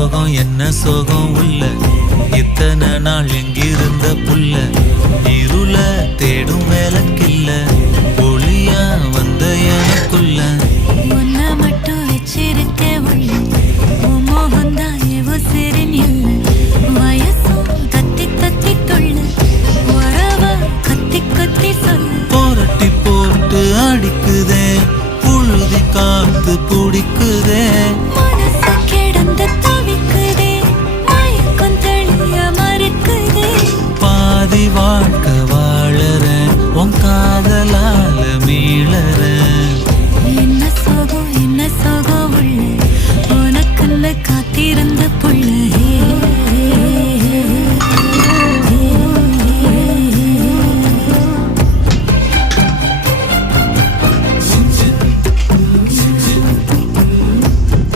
சோகம் என்ன சோகம் உள்ள இத்தனை நாள் எங்கிருந்த புல்ல இருள தேடும் வேலைக்கில்ல ஒளியா வந்த எனக்குள்ள உன்ன மட்டும் வச்சிருக்க உள்ள மோகந்தான் எவோ சிறினில் வயசும் கத்தி கத்தி தொள்ள உறவ கத்தி கத்தி சொல்ல போரட்டி போட்டு அடிக்குதே புழுதி காத்து பிடிக்க